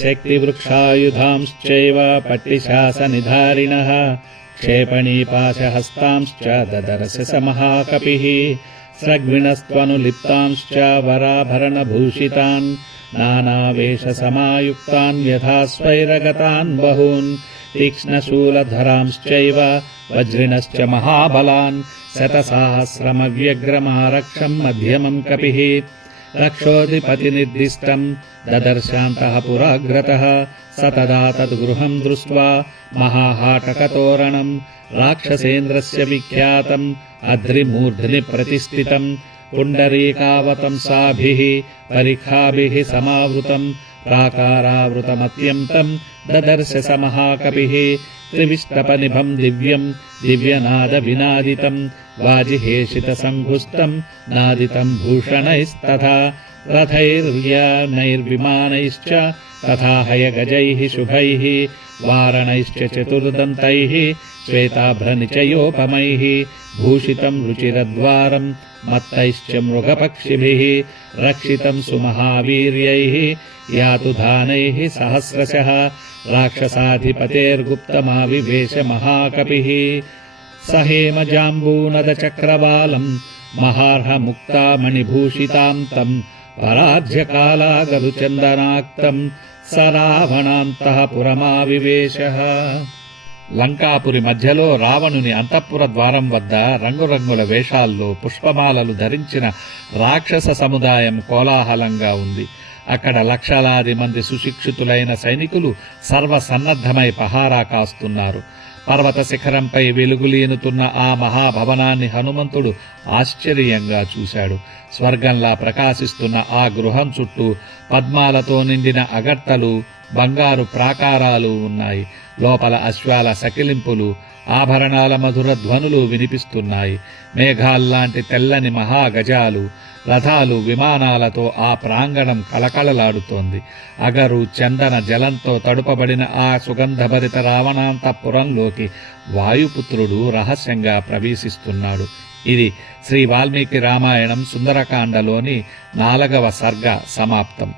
शक्तिवृक्षायुधांश्चैव पट्टिशासनिधारिणः क्षेपणीपाशहस्तांश्च ददर्श स महाकपिः स्रग्विणस्त्वनुलिप्तांश्च वराभरणभूषितान् नानावेशसमायुक्तान् यथा स्वैरगतान् बहून् तीक्ष्णशूलधरांश्चैव वज्रिणश्च महाबलान् शतसहस्रमव्यग्रमारक्षम् मध्यमम् कपिः रक्षोऽधिपतिनिर्दिष्टम् ददर्शान्तः पुराग्रतः स तदा तद्गृहम् दृष्ट्वा महाहाटकतोरणम् राक्षसेन्द्रस्य विख्यातम् अद्रिमूर्ध्नि प्रतिष्ठितम् पुण्डरीकावतंसाभिः परिखाभिः समावृतम् प्राकारावृतमत्यन्तम् ददर्श स महाकपिः त्रिविष्टपनिभम् दिव्यम् दिव्यनादविनादितम् वाजिहेषितसङ्घुष्टम् नादितम् भूषणैस्तथा रथैर्यानैर्विमानैश्च तथा हयगजैः शुभैः वारणैश्च चतुर्दन्तैः श्वेताभ्रनिचयोपमैः भूषितम् रुचिरद्वारम् मत्तैश्च मृगपक्षिभिः रक्षितम् सुमहावीर्यैः यातुधानैः सहस्रशः राक्षसाधिपतेर्गुप्तमाविवेश महाकपिः स हेमजाम्बूनदचक्रवालम् महार्हमुक्तामणिभूषिताम् तम् परार्ध्यकालागरुचन्दनाक्तम् स रावणान्तः పురమావివేశః. లంకాపురి మధ్యలో రావణుని అంతఃపుర ద్వారం వద్ద రంగురంగుల వేషాల్లో పుష్పమాలలు ధరించిన రాక్షస సముదాయం కోలాహలంగా ఉంది. అక్కడ లక్షలాది మంది సుశిక్షితులైన సైనికులు సర్వసన్నద్ధమై పహారా కాస్తున్నారు. పర్వత శిఖరంపై వెలుగులీనుతున్న ఆ మహాభవనాన్ని హనుమంతుడు ఆశ్చర్యంగా చూశాడు. స్వర్గంలా ప్రకాశిస్తున్న ఆ గృహం చుట్టూ పద్మాలతో నిండిన అగర్తలు, బంగారు ప్రాకారాలు ఉన్నాయి. లోపల అశ్వాల సకిలింపులు, ఆభరణాల మధుర ధ్వనులు వినిపిస్తున్నాయి. మేఘాల్లాంటి తెల్లని మహాగజాలు, రథాలు, విమానాలతో ఆ ప్రాంగణం కలకలలాడుతోంది. అగరు, చందన జలంతో తడుపబడిన ఆ సుగంధభరిత రావణాంతఃపురంలోకి వాయుపుత్రుడు రహస్యంగా ప్రవేశిస్తున్నాడు. ఇది శ్రీ వాల్మీకి రామాయణం సుందరకాండలోని 4వ సర్గ సమాప్తం.